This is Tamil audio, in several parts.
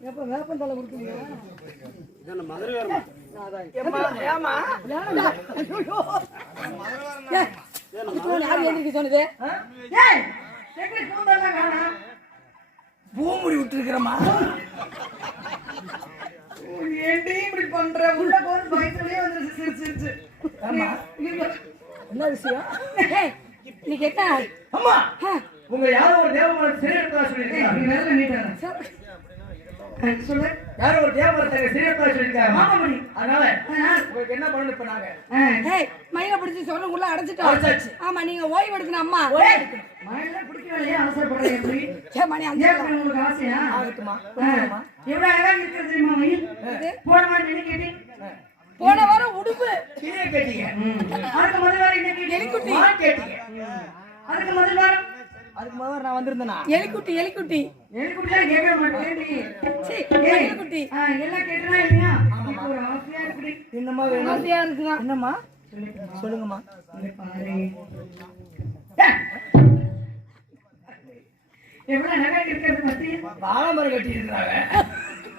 எப்ப வேப்பம் தலை கொடுக்குறீங்க சொன்னது? எப்படி கூந்தல்லாம் காணோம்? பூமுடி விட்டுருக்கிறம்மா. ஏன்டி இப்படி பண்ற? உள்ள போது வந்து சிரிச்சு சிரிச்சு. ஆமா. நீ- என்ன விஷயம்? ஏய், நீ கேட்டா அம்மா உங்க யாரோ ஒரு தேவமரம் சிறையெடுத்தா ஏய், சொல்லியிருக்காங்க. நீ வேலை நீட்டாத சொல்லு யாரோ ஒரு தேவமரத்தை சிறையெடுத்தா சொல்லியிருக்காங்க. மாமாமணி அதனால ஆ, உங்களுக்கு என்ன பண்ணணும் இப்ப நாங்க? ஆ. ஏய் மயில பிடிச்சி சொல்ல உள்ள அடைச்சிட்டோம். அடைச்சாச்சு. ஆமா நீங்க ஓய்வு எடுக்கணும் அம்மா. பிடிக்கல, ஏன் எப்படி? ஏ மணி உங்களுக்கு ஆசையா? எவ்வளவு அழகா தெரியுமா மயில்? போன கேட்டி? போன வாரம் உடுப்பு. கிளிய கேட்டீங்க. அதுக்கு முதல் வாரம் என்ன கேட்டீங்க? அதுக்கு முதல் வாரம் அதுக்கு முதல்ல நான் வந்திருந்தேனா? எலிக்குட்டி எலிக்குட்டி. எலிக்குட்டிலாம் கேட்க மாட்டேன்டி. சீ, ஏய், எலிக்குட்டி. ஆ, எல்லாம் கேட்டுனா இல்லையா? இப்போ ஒரு ஆசையா இருக்குது. என்னம்மா வேணும்? ஆசையா இருக்குதான் என்னம்மா? சொல்லுங்கம்மா. பாரு. எவ்வளவு அழகா இருக்கிறது பத்தியா? வாழை மரம் கட்டி இருக்கிறாங்க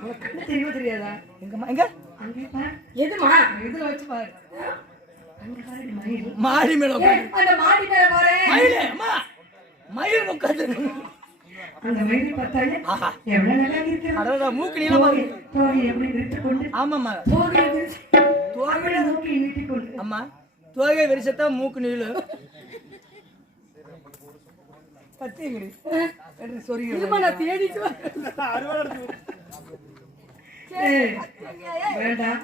உனக்கு கண்ணு தெரியவே தெரியாதா? எங்கம்மா? எங்க? எதுமா? இதுல வச்சு பாரு. மாடி மேல அந்த மாடி மேல பாரு மயிலே உட்காந்து அந்த மயிலை பார்த்தாலே ஆஹா. எவ்வளவு நல்லா இருக்கிறது அடடா மூக்கு நீளமா தோகை தோகை எப்படி விரித்துக் கொண்டு ஆமாம்மா. தோகை விரிச்சு தோகையில மூக்கை நீட்டிக் கொண்டு அம்மா தோகை விரிசத்தா மூக்கு நீளு. கத்தியங்கடி என்று சொருகி இதுமா நான் தேடிட்டு வேண்டாம்.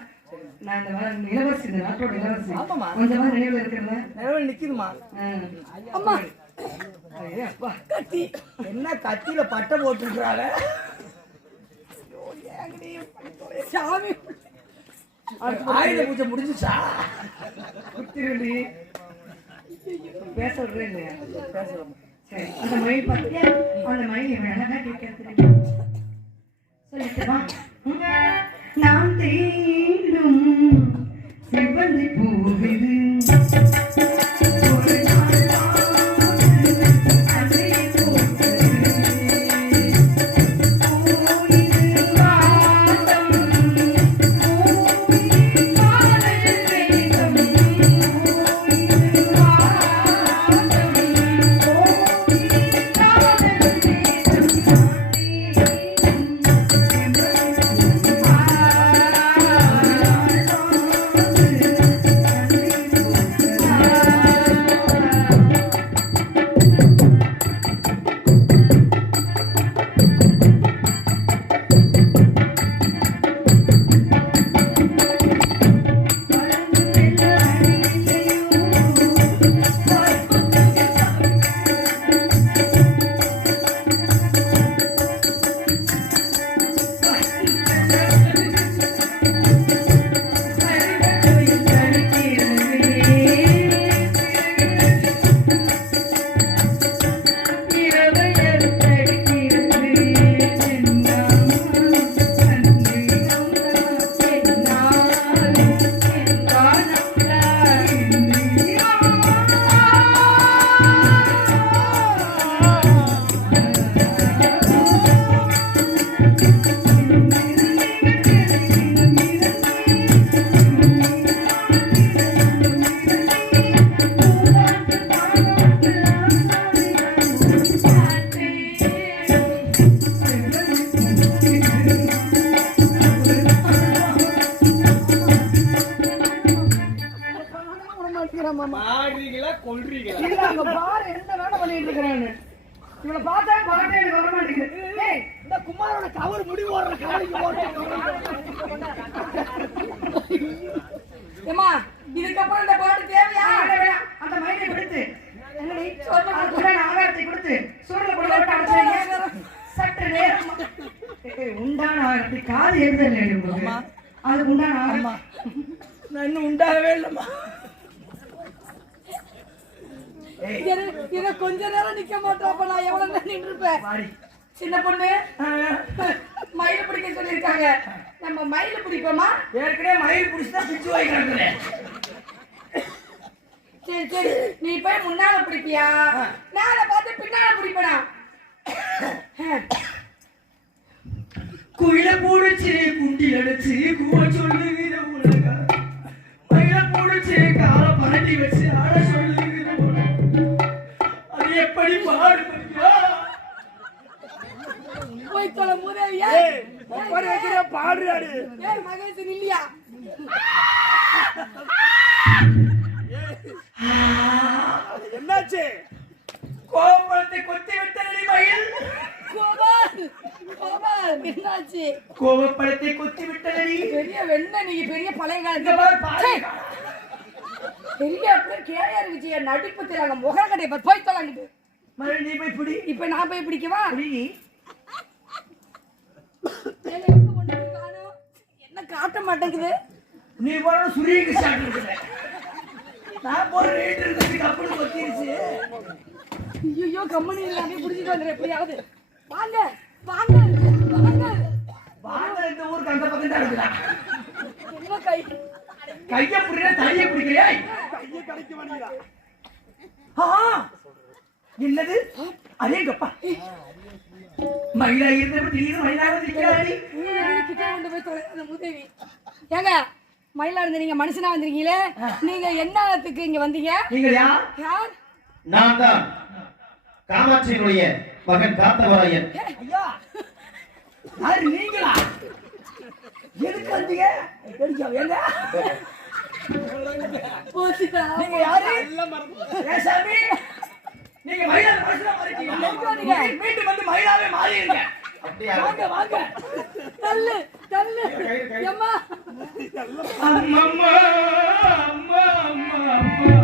நான் இந்த இளவரசி இந்த நாட்டோட இளவரசி. ஆமாம்மா. கொஞ்சமா நினைவுல இருக்கிறதா நிலவில் நிக்குதுமா அம்மா. கத்தி. என்ன கத்தியில பட்டை போட்டுருக்காங்க சாமி. ஆயுத பூஜை முடிஞ்சுச்சா? குத்திரடி. பேச விடுறேன் இல்லையா? பேசலாம் சரி அந்த மயில் பார்த்தியா அந்த மயில் இவன் அழகா கேட்கறது சொல்லிட்டுமா நாம் தேடும் செவ்வந்தி பூவிது ஆகாரத்தை காது எழுதல உங்களுக்கு அதுக்கு உண்டான நான் இன்னும் உண்டாகவே இல்லைம்மா. இரு, கொஞ்ச நேரம் நிக்க மாட்டோம். அப்ப நான் எவ்வளவு நேரம் நின்று இருப்பேன்? சின்ன பொண்ணு. மயில பிடிக்க சொல்லியிருக்காங்க. நம்ம மயில பிடிப்போமா? ஏற்கனவே மயில் பிடிச்சுதான் பிச்சு வாங்கிக்கிறேன் சரி சரி. நீ போய் முன்னால பிடிப்பியா? அதை பார்த்து பின்னால பிடிப்படா குயில பூடிச்சு குண்டி அடிச்சு கூவ சொல்லுகிற உலகம் மயில பூடிச்சு கால பரட்டி வச்சு ஆட சொல்லுகிற உலகம் அது எப்படி பாடுபடியா போய் தொலை முதலியா ஏய் மகேசன் இல்லையா? என்னாச்சு? கோபத்தை கொத்தி விட்டனடி மயில். என்னாச்சு? கோபப்படத்தை கொத்தி விட்டனடி பெரிய வெண்ண நீங்க பெரிய பழைய இந்த மாதிரி காலத்து பாரு. பெரிய அப்படியே கேயா இருந்துச்சு. என் நடிப்பு தெரியாங்க முகம் கடையை பார்த்து போய் தொலைங்கிட்டு மறுபடியும் நீ போய் பிடி. இப்ப நான் போய் பிடிக்கவா நீ. என்ன காட்ட மாட்டேங்குது? நீ போற ஷாட் இருக்குது நான் போற ரேட் கப்பல் கொத்திருச்சு. ஐயோ கம்பெனி எல்லாமே பிடிச்சிட்டு வந்துடுறேன் எப்படியாவது. வாங்க வாங்க வாங்க. வாங்க இந்த ஊருக்கு அந்த பக்கம் தான் இருக்குதா. என்ன கை? கைய புரியல தைய பிடிக்கலையா கைய கடைக்க வேண்டியதா ஆ என்னது? அரேங்கப்பா மயிலா இருந்தப்ப திடீர்னு மயிலாக இருக்கிறாடி கிட்ட கொண்டு போய் தொலை அந்த முதவி. ஏங்க மயிலா இருந்து நீங்க மனுஷனா வந்திருக்கீங்களே? நீங்க என்னத்துக்கு இங்க வந்தீங்க? நீங்க யார்? யார்? நான் தான். காமாட்சியினுடைய மகன் காத்தவராயன். ஐயா. யாரு நீங்களா? எதுக்கு வந்தீங்க? எங்க. நீங்க யாரு? சாமி. நீங்க மயிலா மனுஷனா மாறிட்டீங்க மீண்டும் வந்து மயிலாவே மாறிடுங்க. அப்படியா? வாங்க வாங்க. தள்ளு தள்ளு. அம்மா அம்மா அம்மா அம்மா.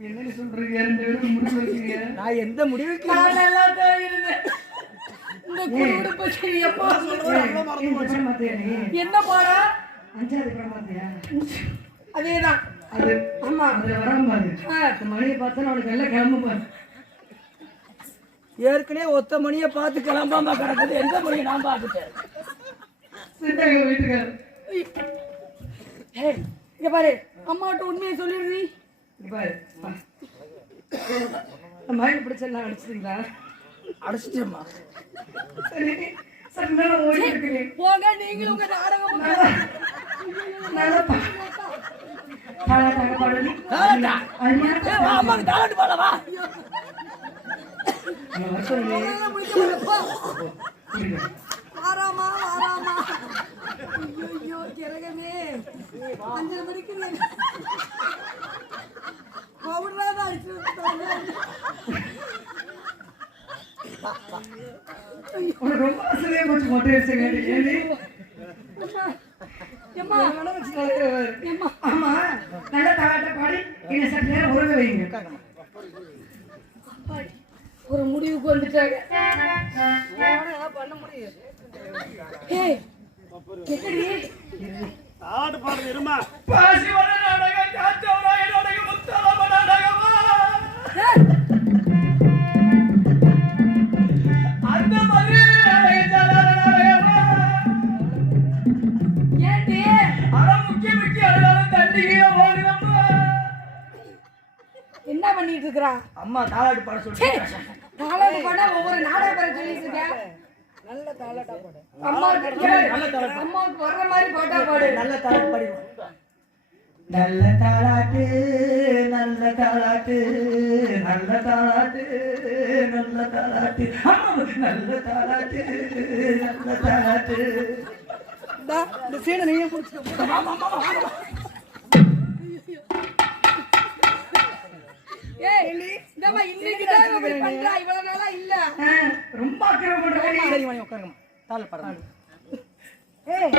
என்ன சொல்றீங்க ரெண்டு பேரும் முடிச்சு வைக்கிறீங்க நான் எந்த முடிவுக்கு நான் நல்லா தான் இருந்தேன். இந்த குடும்ப சரி எப்போ என்ன அஞ்சாவது பிரமாத்தியா அதேதான். அது ஆமா. பாரு. இந்த மணியை பார்த்தா அவனுக்கு எல்லாம் கிளம்ப பாரு. ஏற்கனவே ஒத்த மணியை பார்த்து கிளம்பாம கிடக்குது. எந்த மணியை நான் பார்த்துட்டேன்? வீட்டுக்காரர். ஏய் இங்க பாரு. அம்மாட்ட உண்மையை சொல்லிடுறீ. மயில் பிடிச்செல்லாம் அடிச்சிட்டீங்களா? அடைச்சிட்டேம்மா. சரி சரி நேரம் ஓடி இருக்கிறேன். போங்க நீங்களும் உங்க நாடகம் வாராமா வாராமா ஐயோ கிரகமே. அஞ்சரை மணிக்கு பவுடராக அடிச்சு உனக்கு ரொம்ப ஆசையே போச்சு மொட்டை அடிச்சுங்க ஏடி எம்மா மனம் வச்சு நடக்கிறவர். ஆமா நல்லா தாளாட்ட பாடி என்ன சற்று நேரம் உறங்க வைங்க. அப்பாடி, ஒரு முடிவுக்கு வந்துட்டாங்க. பண்ண முடியும்? ஏய் எப்படி பாசிவன பாட சொல்லிட்டு தாலாட்டு பாட்டா ஒவ்வொரு நாடக பேர சொல்லிட்டு இருக்க நல்ல தாலாட்டா பாடு. அம்மாவுக்கு அம்மாவுக்கு வர்ற மாதிரி பாட்டா பாடு. நல்ல தாளாட்டு பாடிடுவோம் நல்ல தாளாட்டு நல்ல தாளாட்டு நல்ல தாளாட்டு நல்ல தாளாட்டு. நல்ல தாளாட்டு நல்ல தாளாட்டு. இந்தா, சீனை நீயே குடிச்சுக்க ரொம்ப அக்கிரமம் பண்றாடி சரி மணி உட்காருங்கம்மா. தாள பாடுங்க ஏய்